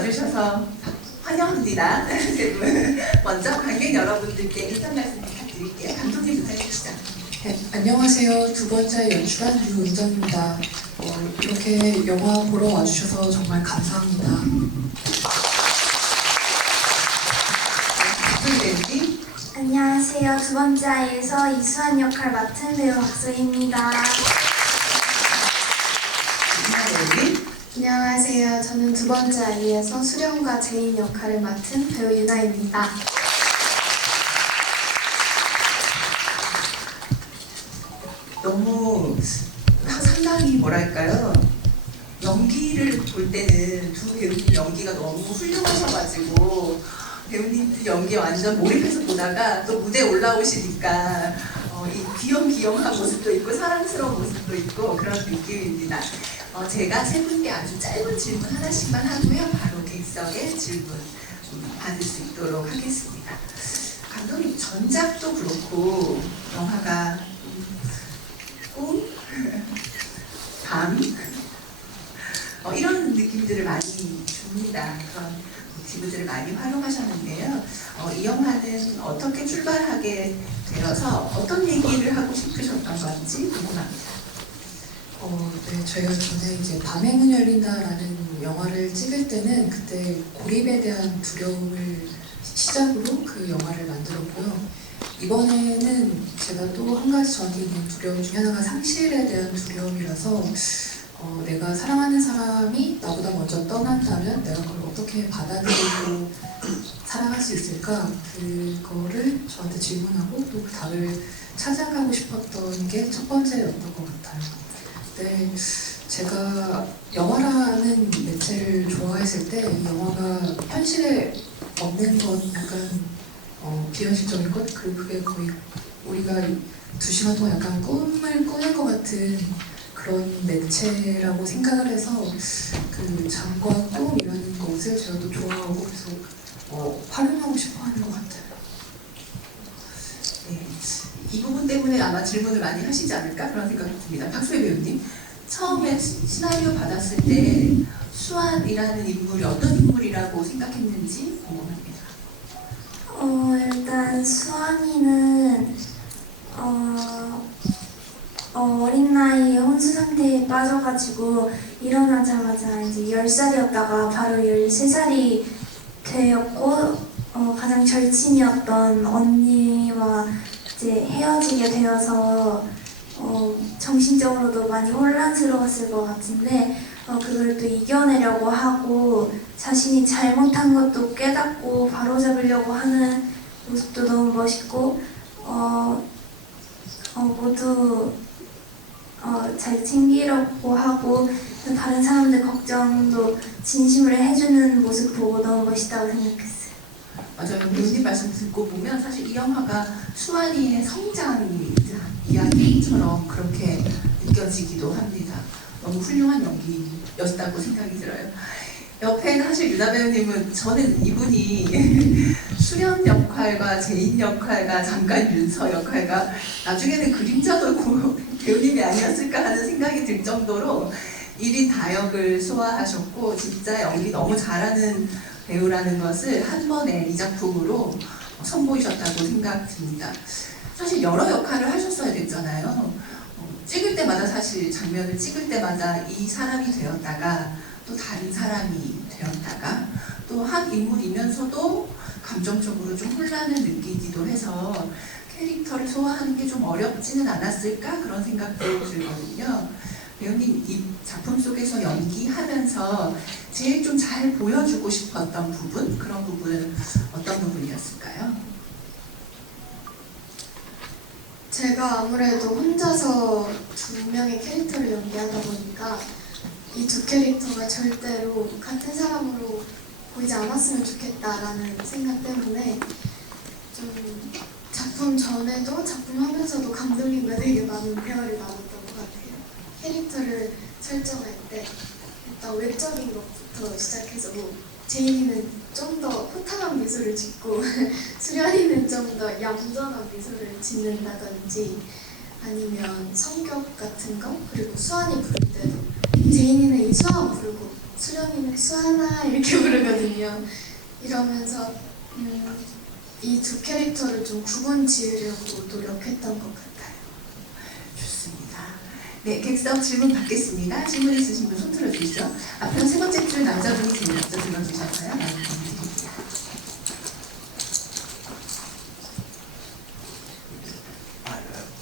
와주셔서 환영합니다. 먼저 관객 여러분들께 인사 말씀 부탁드릴게요. 감독님 부탁드리시죠. 네, 안녕하세요. 두 번째 연출한 유은정입니다. 이렇게 영화 보러 와주셔서 정말 감사합니다. 박수희 안녕하세요. 두 번째 아이에서 이수환 역할 맡은 배우 박소희입니다. 배우님. 안녕하세요. 저는 두 번째 아이에서 수령과 제인 역할을 맡은 배우 유나입니다. 너무 상당히 뭐랄까요, 연기를 볼 때는 두 배우님 연기가 너무 훌륭하셔가지고 배우님 연기에 완전 몰입해서 보다가 또 무대에 올라오시니까 이 귀염귀염한 모습도 있고 사랑스러운 모습도 있고 그런 느낌입니다. 제가 세 분께 아주 짧은 질문 하나씩만 하고요, 바로 객석의 질문 받을 수 있도록 하겠습니다. 감독님, 전작도 그렇고 영화가 꿈, 밤 이런 느낌들을 많이 줍니다. 그런 모티브들을 많이 활용하셨는데요. 이 영화는 어떻게 출발하게 되어서 어떤 얘기를 하고 싶으셨던 건지 궁금합니다. 네, 저희가 전에 이제 밤의 문 열린다라는 영화를 찍을 때는 그때 고립에 대한 두려움을 시작으로 그 영화를 만들었고요. 이번에는 제가 또 한 가지 저한테 있는 두려움 중에 하나가 상실에 대한 두려움이라서 내가 사랑하는 사람이 나보다 먼저 떠난다면 내가 그걸 어떻게 받아들이고 살아갈 수 있을까? 그거를 저한테 질문하고 또 그 답을 찾아가고 싶었던 게 첫 번째였던 것 같아요. 네, 제가 영화라는 매체를 좋아했을 때 이 영화가 현실에 없는 것, 약간 비현실적인 것, 그게 거의 우리가 2시간 동안 약간 꿈을 꾸는 것 같은 그런 매체라고 생각을 해서 그 잠과 꿈이라는 것을 제가 또 좋아하고 그래서 활용하고 싶어 하는 것 같아요. 네, 이 부분 때문에 아마 질문을 많이 하시지 않을까 그런 생각이 듭니다. 박소희 배우님, 처음에 시나리오 받았을 때 수환이라는 인물이 어떤 인물이라고 생각했는지 궁금합니다. 일단 수환이는 어린 나이에 혼수 상태에 빠져가지고 일어나자마자 이제 10살이었다가 바로 13살이 되었고 가장 절친이었던 언니와 이제 헤어지게 되어서 정신적으로도 많이 혼란스러웠을 것 같은데 그걸 또 이겨내려고 하고 자신이 잘못한 것도 깨닫고 바로잡으려고 하는 모습도 너무 멋있고 모두 잘 챙기려고 하고 다른 사람들 걱정도 진심으로 해주는 모습 보고 너무 멋있다고 생각했어요. 맞아요. 배우님 말씀 듣고 보면 사실 이 영화가 수환이의 성장 이야기처럼 그렇게 느껴지기도 합니다. 너무 훌륭한 연기였다고 생각이 들어요. 옆에는 사실 유나 배우님은 저는 이분이 수련 역할과 제인 역할과 잠깐 윤서 역할과 나중에는 그림자도 배우님이 아니었을까 하는 생각이 들 정도로 1인 다역을 소화하셨고 진짜 연기 너무 잘하는 배우라는 것을 한 번에 이 작품으로 선보이셨다고 생각됩니다. 사실 여러 역할을 하셨어야 됐잖아요. 찍을 때마다 사실 장면을 찍을 때마다 이 사람이 되었다가 또 다른 사람이 되었다가 또 한 인물이면서도 감정적으로 좀 혼란을 느끼기도 해서 캐릭터를 소화하는 게 좀 어렵지는 않았을까 그런 생각도 들거든요. 배우님, 이 작품 속에서 연기하면서 제일 좀 잘 보여주고 싶었던 부분, 그런 부분은 어떤 부분이었을까요? 제가 아무래도 혼자서 두 명의 캐릭터를 연기하다 보니까 이 두 캐릭터가 절대로 같은 사람으로 보이지 않았으면 좋겠다라는 생각 때문에 좀 작품 전에도 작품 하면서도 감독님과 되게 많은 대화를 나눴던 것 같아요. 캐릭터를 설정할 때 일단 외적인 것부터 시작해서 제인이는 좀 더 호탕한 미소를 짓고 수련이는 좀 더 얌전한 미소를 짓는다든지 아니면 성격 같은 거, 그리고 수환이 부를 때도 제인이는 이수환 부르고 수련이는 수아나 이렇게 부르거든요. 이러면서 이 두 캐릭터를 좀 구분 지으려고 노력했던 것 같아요. 좋습니다. 네, 객석 질문 받겠습니다. 질문 있으신 분 손 들어주시죠. 앞으로 세 번째 줄 남자분이 제일 먼저 들어주셨어요. 네, 드립니다.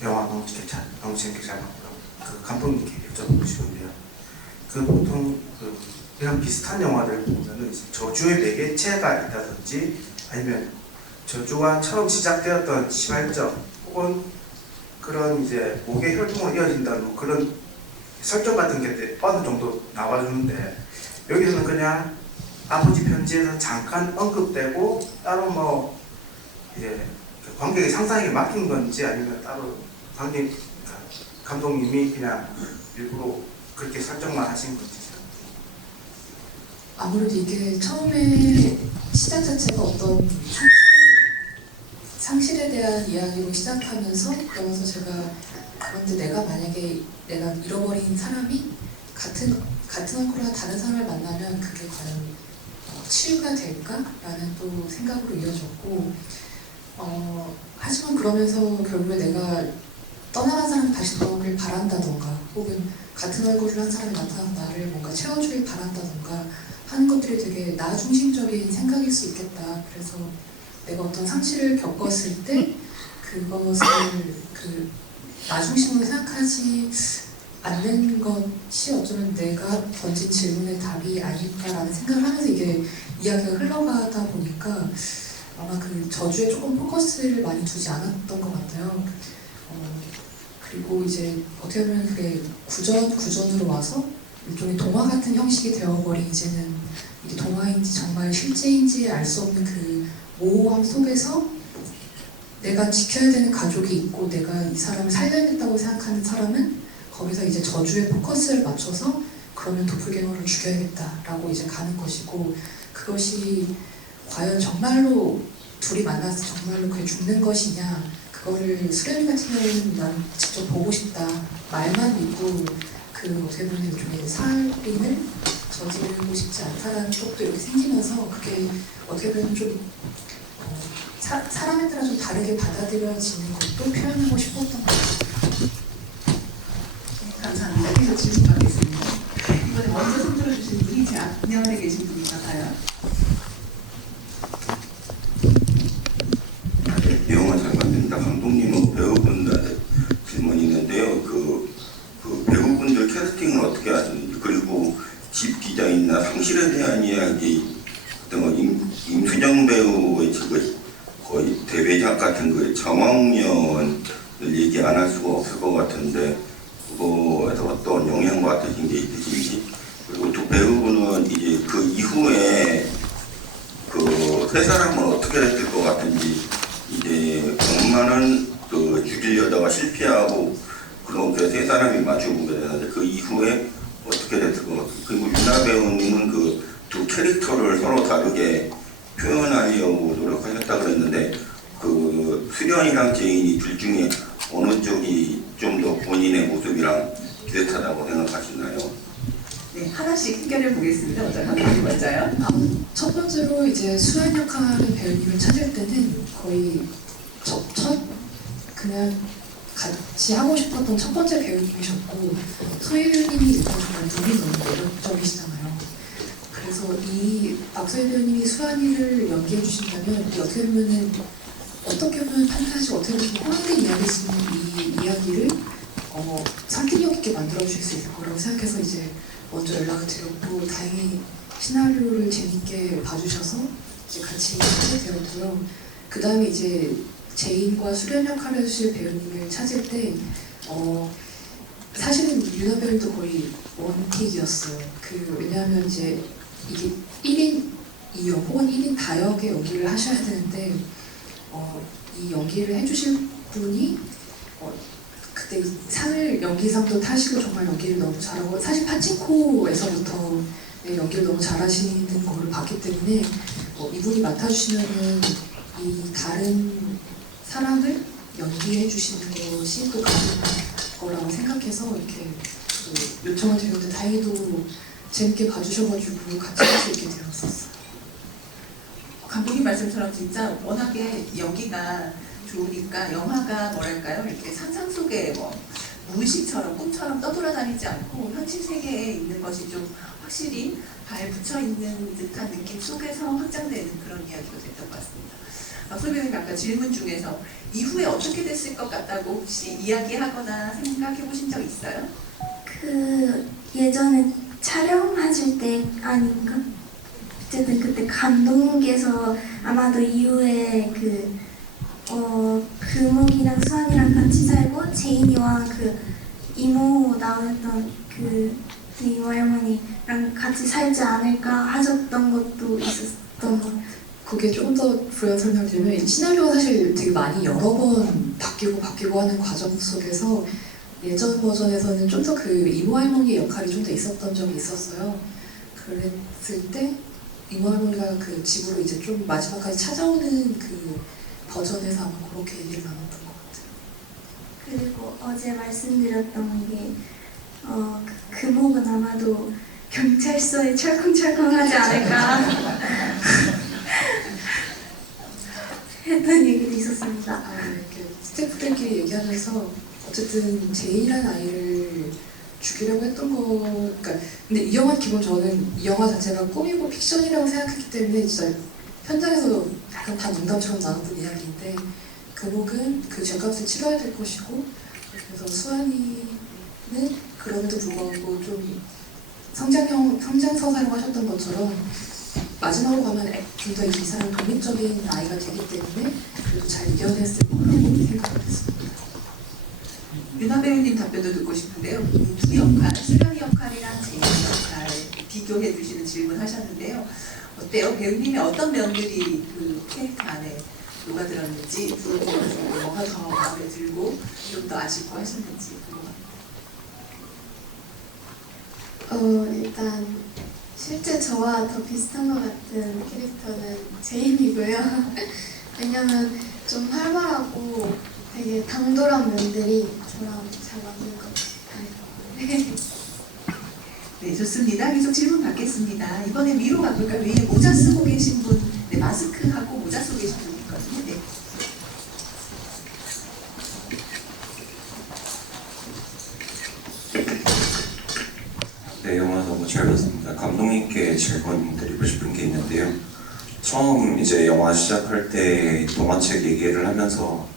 영화 너무 재밌게 잘 봤고요. 그 감독님께 여쭤보고 싶은데요. 그 보통 이런 비슷한 영화들 보면은 이제 저주의 매개체가 있다든지 아니면 저주가 처음 시작되었던 시발점 혹은 그런 이제 목의 혈통으로 이어진다는 뭐 그런 설정 같은 게 어느 정도 나와주는데 여기서는 그냥 아버지 편지에서 잠깐 언급되고 따로 뭐 이제 관객의 상상에 맡긴 건지 아니면 따로 감독님이 그냥 일부러 그렇게 설정만 하신 건지. 아무래도 이게 처음에 시작 자체가 어떤 상실에 대한 이야기로 시작하면서 그러면서 제가 그런데 내가 만약에 내가 잃어버린 사람이 같은 얼굴과 다른 사람을 만나면 그게 과연 치유가 될까라는 또 생각으로 이어졌고 하지만 그러면서 결국에 내가 떠나간 사람이 다시 돌아오길 바란다던가 혹은 같은 얼굴을 한 사람이 나타나서 나를 뭔가 채워주길 바란다던가 하는 것들이 되게 나 중심적인 생각일 수 있겠다. 그래서 내가 어떤 상실을 겪었을 때 그것을 나 중심으로 생각하지 않는 것이 어쩌면 내가 던진 질문의 답이 아닐까라는 생각을 하면서 이게 이야기가 흘러가다 보니까 아마 그 저주에 조금 포커스를 많이 두지 않았던 것 같아요. 그리고 이제 어떻게 보면 그게 구전으로 와서 일종의 동화 같은 형식이 되어버린 이제는 이게 동화인지 정말 실제인지 알 수 없는 그 모호함 속에서 내가 지켜야 되는 가족이 있고 내가 이 사람을 살려야겠다고 생각하는 사람은 거기서 이제 저주에 포커스를 맞춰서 그러면 도플갱어를 죽여야겠다라고 이제 가는 것이고 그것이 과연 정말로 둘이 만나서 정말로 그게 죽는 것이냐 그거를 수련이 같은 경우는 난 직접 보고 싶다 말만 믿고 그 어떻게 보면 일종의 살인을 저지르고 싶지 않다라는 쪽도 이렇게 생기면서 그게 어떻게 보면 좀 사람에 따라 좀 다르게 받아들여지는 것도 표현하고 싶었던 것 같아요. 네, 감사합니다. 계속 질문 받겠습니다. 이번에 먼저 손 들어주신 분이 제 앞면에 계신 분인가 봐요. 영화 잘 만든다. 감독님은 배우분들한테 질문이 있는데요. 그 배우분들 캐스팅을 어떻게 하시는지 그리고 집 디자인이나 상실에 대한 이야기 임수정 배우의 거의 대배작 같은 그 정황년을 얘기 안 할 수가 없을 것 같은데 그거에서 어떤 영향 같으신 게 있으신지 그리고 또 배우분은 이제 그 이후에 그 세 사람은 어떻게 됐을 것 같은지 이제 엄마는 그 죽이려다가 실패하고 그렇게 세 사람이 마주보게 되는데 그 이후에 어떻게 됐을 것 같아요. 그리고 유나 배우님은 그 두 캐릭터를 서로 다르게 표현하려고 노력하셨다고 그랬는데 그 수련이랑 제인이 둘 중에 어느 쪽이 좀 더 본인의 모습이랑 비슷하다고 생각하시나요? 네, 하나씩 해결해 보겠습니다. 먼저 감독님 먼저요. 첫 번째로 이제 수환 역할의 배우님을 찾을 때는 거의 첫 그냥 같이 하고 싶었던 첫 번째 배우님이셨고 소희 배우님이 일단 정말 눈이 너무 매력적이시잖아요. 그래서 이 박소희 배우님이 수환이를 연기해 주신다면 어떻게 보면 판타지 어떻게 보면 호랑이 이야기일 수 있는 이 이야기를 설득력 있게 만들어 주실 수 있을 거라고 생각해서 이제 먼저 연락을 드렸고 다행히 시나리오를 재밌게 봐주셔서 이제 같이 하게 되었고요. 그 다음에 이제 제인과 수련 역할을 해주실 배우님을 찾을 때 사실은 유나 배우도 거의 원픽이었어요. 왜냐하면 이제 이게 1인 2역 혹은 1인 다역의 연기를 하셔야 되는데 이 연기를 해주실 분이 그때 상을 연기상도 타시고 정말 연기를 너무 잘하고 사실 파친코에서부터 연기를 너무 잘하시는 거를 봤기 때문에 이분이 맡아주시면은 이 다른 사람을 연기해 주시는 것이 또 가능한 거라고 생각해서 이렇게 요청을 드렸는데 다행히도 재밌게 봐주셔가지고 같이 할 수 있게 되었었어요. 감독님 말씀처럼 진짜 워낙에 연기가 좋으니까 영화가 뭐랄까요 이렇게 상상 속에 뭐 무의식처럼 꿈처럼 떠돌아다니지 않고 현실 세계에 있는 것이 좀 확실히 발 붙여 있는 듯한 느낌 속에서 확장되는 그런 이야기가 됐던 것 같습니다. 박소 배우님 아까 질문 중에서 이후에 어떻게 됐을 것 같다고 혹시 이야기하거나 생각해 보신 적 있어요? 그 예전에 촬영하실 때 아닌가? 어쨌든 그때 감독님께서 아마도 이후에 금옥이랑 수환이랑 같이 살고 제인이와 그 이모 나왔던 그 이모 할머니랑 같이 살지 않을까 하셨던 것도 있었던 것 같아요. 그게 조금 더 부연 설명드리면 시나리오가 사실 되게 많이 여러 번 바뀌고 하는 과정 속에서 예전 버전에서는 좀 더 그 이모 할머니의 역할이 좀 더 있었던 적이 있었어요. 그랬을 때 이모 할머니가 그 집으로 이제 좀 마지막까지 찾아오는 그 버전에서 아마 그렇게 얘기를 나눴던 것 같아요. 그리고 어제 말씀드렸던 게 금옥은 아마도 경찰서에 철컹철컹하지 않을까 했던 얘기도 있었습니다. 이렇게 스태프들끼리 얘기하면서 어쨌든 제이라는 아이를 죽이려고 했던 거, 그러니까 근데 이 영화 기본 저는 이 영화 자체가 꿈이고 픽션이라고 생각했기 때문에 진짜 현장에서 약간 다 농담처럼 나눴던 이야기인데 금옥은 그 죄값을 치러야 될 것이고 그래서 수환이는 그럼에도 불구하고 좀 성장서사라고 하셨던 것처럼 마지막으로 가면 좀 더 이 사람 독립적인 아이가 되기 때문에 그래도 잘 이겨냈을 거라고 생각을 했습니다. 윤하 배우님 답변도 듣고 싶은데요. 두 역할, 수련이 역할이랑 제인 역할 비교해 주시는 질문 하셨는데요. 어때요? 배우님의 어떤 면들이 그 캐릭터 안에 녹아들었는지 두 분 중에 뭐가 더 마음에 들고 좀 더 아쉽고 하셨는지 궁금합니다. 일단 실제 저와 더 비슷한 것 같은 캐릭터는 제인이고요. 왜냐면 좀 활발하고 되게 당돌한 면들이 저랑 잘 맞는 것 같아요. 네, 좋습니다. 계속 질문 받겠습니다. 이번에 위로 가볼까요? 위에 모자 쓰고 계신 분, 네, 마스크하고 모자 쓰고 계신 분 있거든요. 네. 네, 영화 너무 잘 봤습니다. 감독님께 질문 드리고 싶은 게 있는데요. 처음 이제 영화 시작할 때 동화책 얘기를 하면서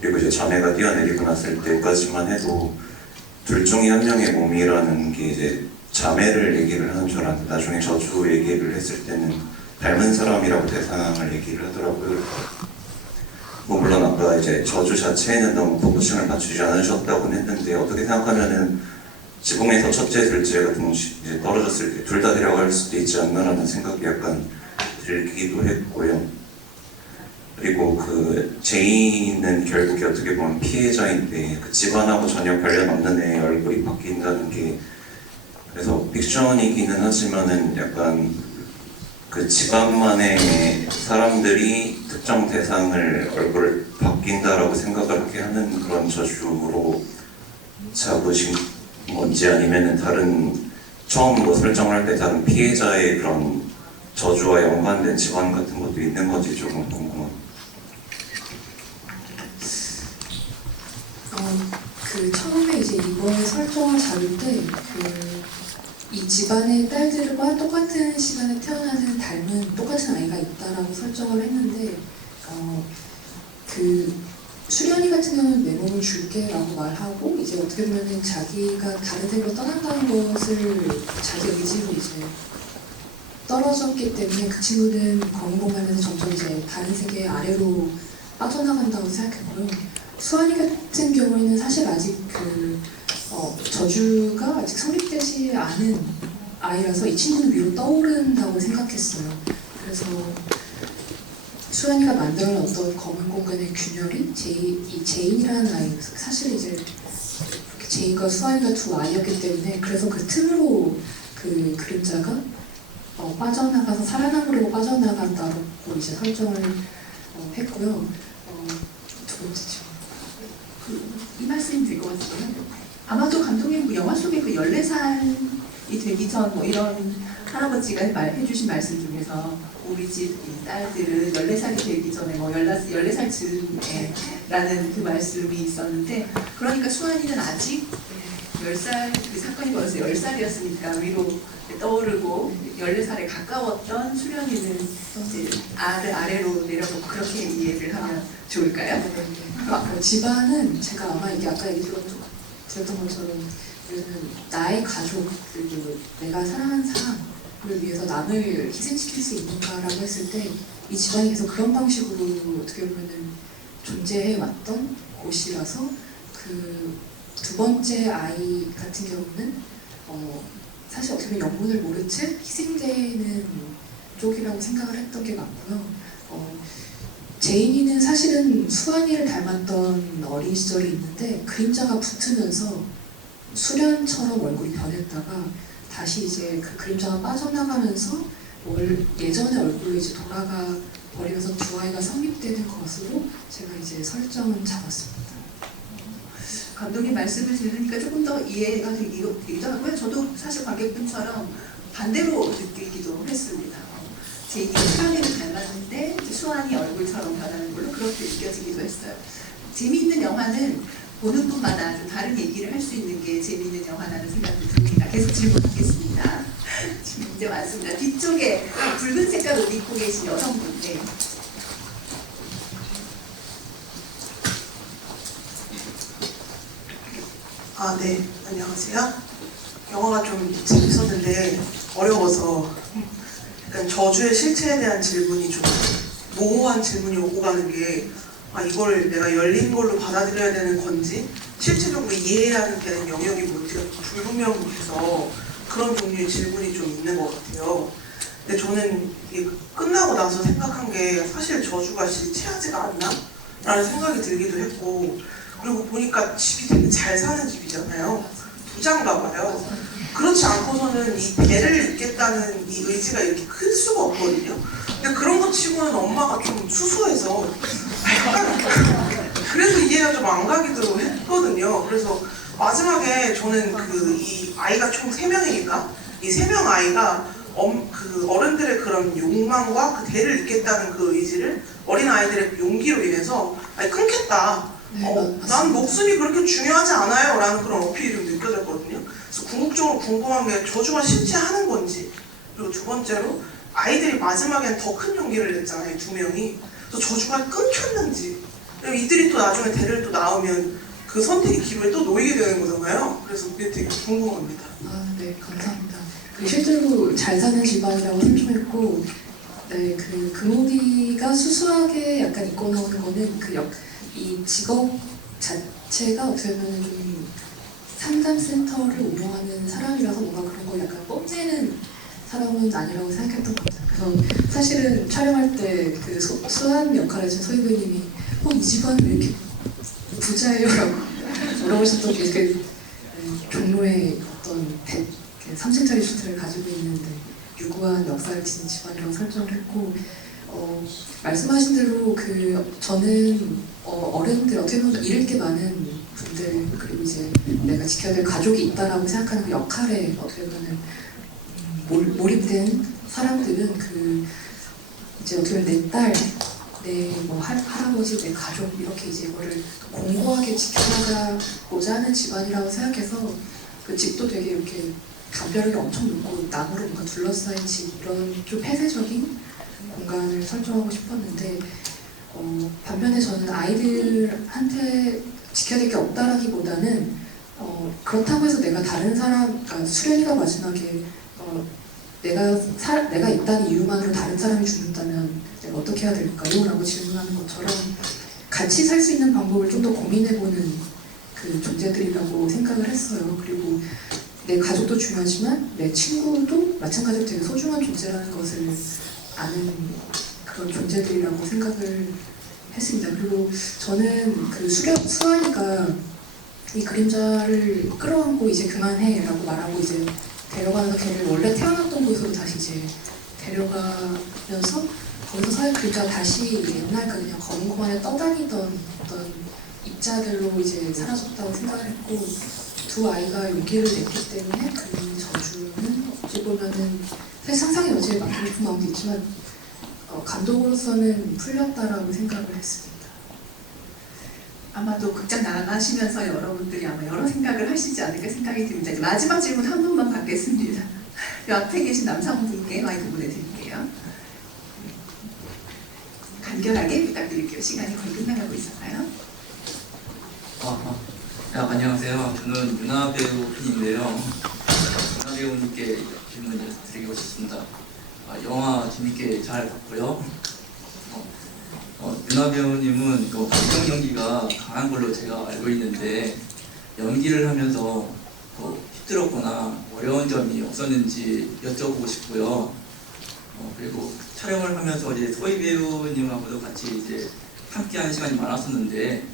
그리고 이제 자매가 뛰어내리고 났을 때까지만 해도 둘 중에 한 명의 몸이라는 게 이제 자매를 얘기를 하는 줄 알았는데 나중에 저주 얘기를 했을 때는 닮은 사람이라고 대상을 얘기를 하더라고요. 뭐 물론 아까 이제 저주 자체에는 너무 포커싱을 맞추지 않으셨다고는 했는데 어떻게 생각하면은 지붕에서 첫째, 둘째가 동시에 이제 떨어졌을 때 둘 다 데려갈 수도 있지 않나라는 생각이 약간 들기도 했고요. 그리고 그 제이는 결국에 어떻게 보면 피해자인데 그 집안하고 전혀 관련 없는 애 얼굴이 바뀐다는 게 그래서 픽션이기는 하지만은 약간 그 집안만의 사람들이 특정 대상을 얼굴을 바뀐다라고 생각을 하게 하는 그런 저주로 잡으신 건지 아니면은 다른 처음으로 설정을 할 때 다른 피해자의 그런 저주와 연관된 집안 같은 것도 있는 건지 조금 궁금합니다. 그 처음에 이제 이번에 설정을 잡을 때 이 집안의 딸들과 똑같은 시간에 태어나는 닮은 똑같은 아이가 있다라고 설정을 했는데 그 수련이 같은 경우는 내 몸을 줄게라고 말하고 이제 어떻게 보면은 자기가 다른 세계로 떠난다는 것을 자기 의지로 이제 떨어졌기 때문에 그 친구는 검은 공간에서 점점 이제 다른 세계 아래로 빠져나간다고 생각했고요. 수환이 같은 경우에는 사실 아직 저주가 아직 성립되지 않은 아이라서 이 친구는 위로 떠오른다고 생각했어요. 그래서 수환이가 만들어낸 어떤 검은 공간의 균열이 이 제인이라는 아이, 사실 이제 제인과 수환이가 두 아이였기 때문에 그래서 그 틈으로 그 그림자가 빠져나가서 살아남으려고 빠져나간다고 이제 설정을 했고요. 두 번째 질문. 이 말씀이 될 것 같은데요. 아마도 감독님 그 영화 속에 그 14살 되기 전 뭐 이런 할아버지가 해주신 말씀 중에서 우리 집 딸들은 14살이 되기 전에 뭐 14살 즈음에 라는 그 말씀이 있었는데, 그러니까 수환이는 아직 10살, 그 사건이 벌써 10살이었으니까 위로 떠오르고 14살에 가까웠던 수련이는 이제 아래로 내려보고 그렇게 이해를 하면 좋을까요? 그 집안은 제가 아마 이게 아까 얘기 들었던 것처럼 나의 가족 그리고 내가 사랑하는 사람을 위해서 남을 희생시킬 수 있는가라고 했을 때 이 집안이 계속 그런 방식으로 어떻게 보면은 존재해 왔던 곳이라서 그 두 번째 아이 같은 경우는 사실 어떻게 보면 영문을 모른 채 희생되는 쪽이라고 생각을 했던 게 맞고요. 제인이는 사실은 수환이를 닮았던 어린 시절이 있는데 그림자가 붙으면서 수련처럼 얼굴이 변했다가 다시 이제 그 그림자가 빠져나가면서 예전의 얼굴로 이제 돌아가 버리면서 두 아이가 성립되는 것으로 제가 이제 설정은 잡았습니다. 감독님 말씀을 들으니까 조금 더 이해가 되기도 하고요. 저도 사실 관객분처럼 반대로 느끼기도 했습니다. 제인이 수환이를 닮았는데 수환이 얼굴처럼 변하는 걸로 그렇게 느껴지기도 했어요. 재미있는 영화는 보는 분마다 좀 다른 얘기를 할 수 있는 게 재미있는 영화라는 생각이 듭니다. 계속 질문하겠습니다. 지금 이제 왔습니다. 뒤쪽에 붉은 색깔 옷 입고 계신 여성분. 네. 네, 안녕하세요. 영화가 좀 재밌었는데 어려워서 약간 저주의 실체에 대한 질문이 좀 모호한 질문이 오고 가는 게 이걸 내가 열린 걸로 받아들여야 되는 건지 실질적으로 이해해야 되는 영역이 뭔지가 불분명해서 그런 종류의 질문이 좀 있는 것 같아요. 근데 저는 이게 끝나고 나서 생각한 게 사실 저주가 실체하지가 않나? 라는 생각이 들기도 했고, 그리고 보니까 집이 되게 잘 사는 집이잖아요. 부자인가 봐요. 그렇지 않고서는 이 배를 잇겠다는 이 의지가 이렇게 클 수가 없거든요. 근데 그런 것 치고는 엄마가 좀 수수해서 그래서 이해가 좀 안 가기도 했거든요. 그래서 마지막에 저는 이 아이가 총 3명이니까 이 3명 아이가 그 어른들의 그런 욕망과 그 대를 잇겠다는 그 의지를 어린 아이들의 용기로 인해서 끊겠다. 난 목숨이 그렇게 중요하지 않아요 라는 그런 어필이 좀 느껴졌거든요. 그래서 궁극적으로 궁금한 게 저주가 실체하는 건지, 그리고 두 번째로 아이들이 마지막엔 더 큰 용기를 냈잖아요, 2명이. 그래서 저주가 끊겼는지, 이들이 또 나중에 대를 또 낳으면 그 선택의 기로에 또 놓이게 되는 거잖아요. 그래서 그게 되게 궁금합니다. 네, 감사합니다. 실제로 잘 사는 집안이라고 설정했고, 네, 그 금옥이가 수수하게 약간 입고 나오는 거는 이 직업 자체가 어떻게 보면 좀 상담센터를 운영하는 사람이라서 뭔가 그런 걸 약간 뽐내는 사람은 아니라고 생각했던 것 같아요. 그래서 사실은 촬영할 때 그 수환 역할을 해준 서희부님이 이 집안은 왜 이렇게 부자예요? 라고 물어보셨던 게 그 종로의 어떤 3층짜리 주택을 가지고 있는데 유구한 역사를 지닌 집안이라고 설정을 했고, 말씀하신 대로 저는 어른들 어떻게 보면 잃을 게 많은 분들, 그리고 이제 내가 지켜야 될 가족이 있다라고 생각하는 그 역할에 어떻게 보면 몰입된 사람들은 이제 어떻게 보면 내 딸, 내 할아버지, 내 가족 이렇게 이제 이거를 공고하게 지켜나가고자 하는 집안이라고 생각해서 그 집도 되게 이렇게 담벼락이 엄청 높고 나무로 뭔가 둘러싸인 집, 이런 좀 폐쇄적인 공간을 설정하고 싶었는데, 반면에 저는 아이들한테 지켜야 될 게 없다라기보다는 그렇다고 해서 내가 다른 사람, 그러니까 수련이가 마지막에 내가 있다는 이유만으로 다른 사람이 죽는다면 내가 어떻게 해야 될까요? 라고 질문하는 것처럼 같이 살 수 있는 방법을 좀 더 고민해보는 그 존재들이라고 생각을 했어요. 그리고 내 가족도 중요하지만 내 친구도 마찬가지로 되게 소중한 존재라는 것을 아는 그런 존재들이라고 생각을 했습니다. 그리고 저는 수환이가 이 그림자를 끌어안고 이제 그만해 라고 말하고 이제 데려가면서 걔를 원래 태어났던 곳으로 다시 이제 데려가면서 거기서 사회 그림자가 다시 옛날 그냥 검은 공간에 떠다니던 어떤 입자들로 이제 사라졌다고 생각을 했고, 두 아이가 용기를 냈기 때문에 그 저주는 보면은 사실 상상의 여지에 맡기고 싶은 마음도 있지만 감독으로서는 풀렸다라고 생각을 했습니다. 아마도 극장 나가시면서 여러분들이 아마 여러 생각을 하시지 않을까 생각이 듭니다. 이제 마지막 질문 한 분만 받겠습니다. 이 앞에 계신 남성분께 마이크 보내드릴게요. 간결하게 부탁드릴게요. 시간이 거의 끝나가고 있어서요. 안녕하세요. 저는 윤아 배우 팬인데요. 윤아 배우님께 질문을 드리고 싶습니다. 영화 재밌게 잘 봤고요. 윤아 배우님은 감정 연기가 강한 걸로 제가 알고 있는데 연기를 하면서 힘들었거나 어려운 점이 없었는지 여쭤보고 싶고요. 그리고 촬영을 하면서 이제 소희 배우님하고도 같이 이제 함께하는 시간이 많았었는데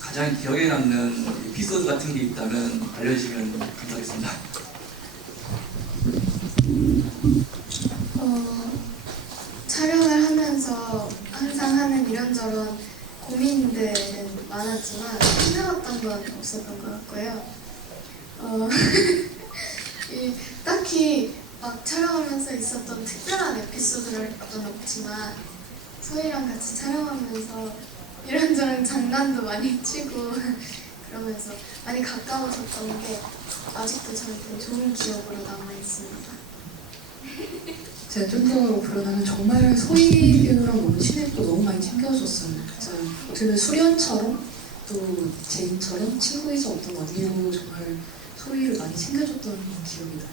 가장 기억에 남는 에피소드 같은 게 있다면 알려주시면 감사하겠습니다. 촬영을 하면서 항상 하는 이런저런 고민들은 많았지만 힘들었던 건 없었던 것 같고요. 딱히 막 촬영하면서 있었던 특별한 에피소드는 없지만 소희랑 같이 촬영하면서 이런저런 장난도 많이 치고 그러면서 많이 가까워졌던 게 아직도 저한테 좋은 기억으로 남아있습니다. 제가 좀 더 불어나면 정말 소희 배우랑 너무 친했고 너무 많이 챙겨줬어요. 진짜 어떻게 보면 수련처럼 또 제인처럼 친구이자 어떤 언니로 정말 소희를 많이 챙겨줬던 기억이 나요.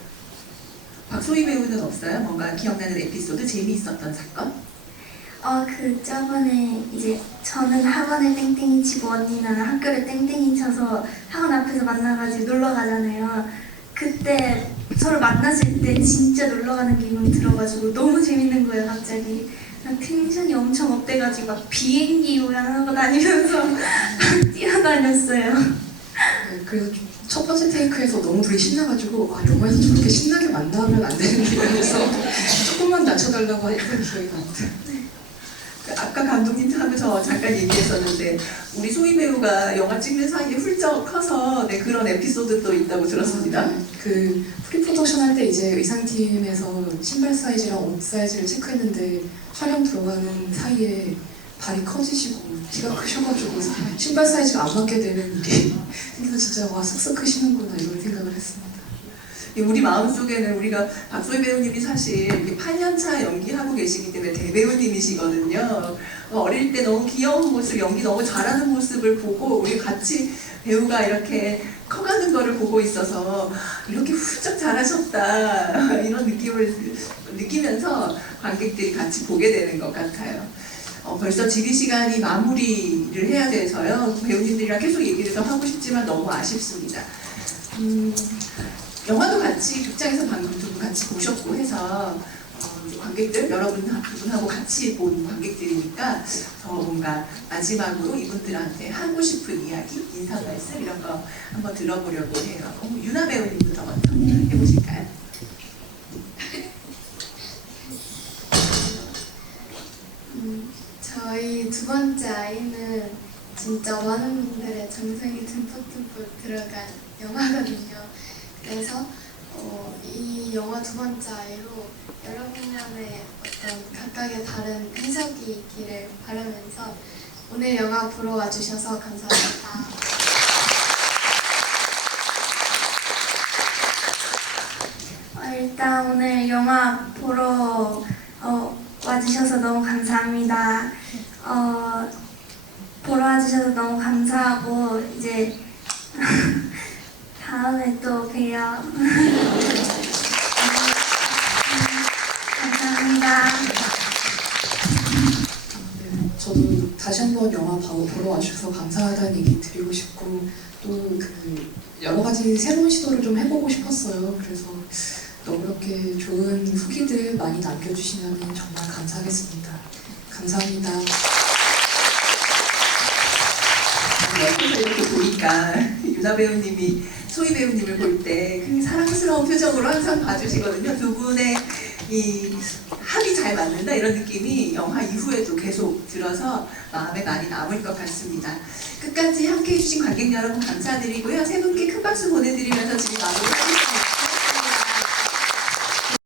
박소희 배우는 없어요? 뭔가 기억나는 에피소드, 재미있었던 사건? 저번에 이제 저는 학원에 땡땡이 치고 언니는 학교를 땡땡이 쳐서 학원 앞에서 만나가지고 놀러 가잖아요. 그때 서로 만났을 때 진짜 놀러 가는 기분이 들어가지고 너무 재밌는 거예요, 갑자기. 텐션이 엄청 업돼가지고 막 비행기 우연하고 다니면서 뛰어다녔어요. 네, 그래서 첫 번째 테이크에서 너무 둘이 신나가지고 영화에서 저렇게 신나게 만나면 안 되는데 이러면서 조금만 낮춰달라고 했던 기억이 납니다. 아까 감독님 하면서 잠깐 얘기했었는데 우리 소희 배우가 영화 찍는 사이에 훌쩍 커서 그런 에피소드도 있다고 들었습니다. 그 프리프로덕션 할 때 이제 의상팀에서 신발 사이즈랑 옷 사이즈를 체크했는데 촬영 들어가는 사이에 발이 커지시고 키가 크셔가지고 신발 사이즈가 안 맞게 되는 일이 생겨서 진짜 와 쓱쓱 크시는구나 이런 생각을 했습니다. 우리 마음속에는 우리가 박소희 배우님이 사실 8년차 연기하고 계시기 때문에 대배우님이시거든요. 어릴 때 너무 귀여운 모습, 연기 너무 잘하는 모습을 보고 우리 같이 배우가 이렇게 커가는 거를 보고 있어서 이렇게 훌쩍 잘하셨다 이런 느낌을 느끼면서 관객들이 같이 보게 되는 것 같아요. 벌써 지휘시간이 마무리를 해야 돼서요. 배우님들이랑 계속 얘기를 더 하고 싶지만 너무 아쉽습니다. 영화도 같이 극장에서 방금 두 분 같이 보셨고 해서 관객들 여러분하고 같이 본 관객들이니까 더 뭔가 마지막으로 이분들한테 하고 싶은 이야기, 인사 말씀 이런 거 한번 들어보려고 해요. 윤아 배우님부터 먼저 해보실까요? 저희 두 번째 아이는 진짜 많은 분들의 정성이 듬뿍듬뿍 들어간 영화거든요. 그래서 이 영화 두 번째 아이로 여러분만의 어떤 각각의 다른 해석이 있기를 바라면서 오늘 영화 보러 와주셔서 감사합니다. 일단 오늘 영화 보러 와주셔서 너무 감사합니다. 보러 와주셔서 너무 감사하고 이제 다음에 또 봬요. 감사합니다. 네, 저도 다시 한번 영화 보러 와주셔서 감사하다는 얘기 드리고 싶고 또 여러 가지 새로운 시도를 좀 해보고 싶었어요. 그래서 이렇게 좋은 후기들 많이 남겨주시면 정말 감사하겠습니다. 감사합니다. 옆에서 이렇게 보니까 윤아 배우님이 소희 배우님을 볼 때 굉장히 사랑스러운 표정으로 항상 봐주시거든요. 두 분의 이 합이 잘 맞는다 이런 느낌이 영화 이후에도 계속 들어서 마음에 많이 남을 것 같습니다. 끝까지 함께해 주신 관객 여러분 감사드리고요. 세 분께 큰 박수 보내드리면서 지금 마무리